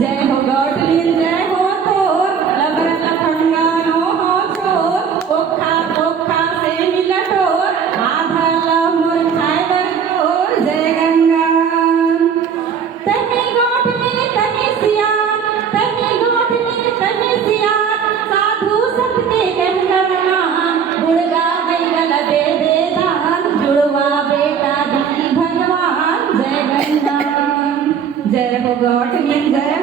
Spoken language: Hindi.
जय हो गौटलीन जय हो थोर लबर लफंगा नो हो चोर ओखा ओखा से मिलटोर आधा लमुर खाए बरकोर जय गंगा तने गौटलीन तने सिया तने गौटलीन तने सिया साधु संत के कहना गुड़गा गैगल दे दे दान जुड़वा बेटा दी भगवान जय गंगा जय हो गौटलीन जय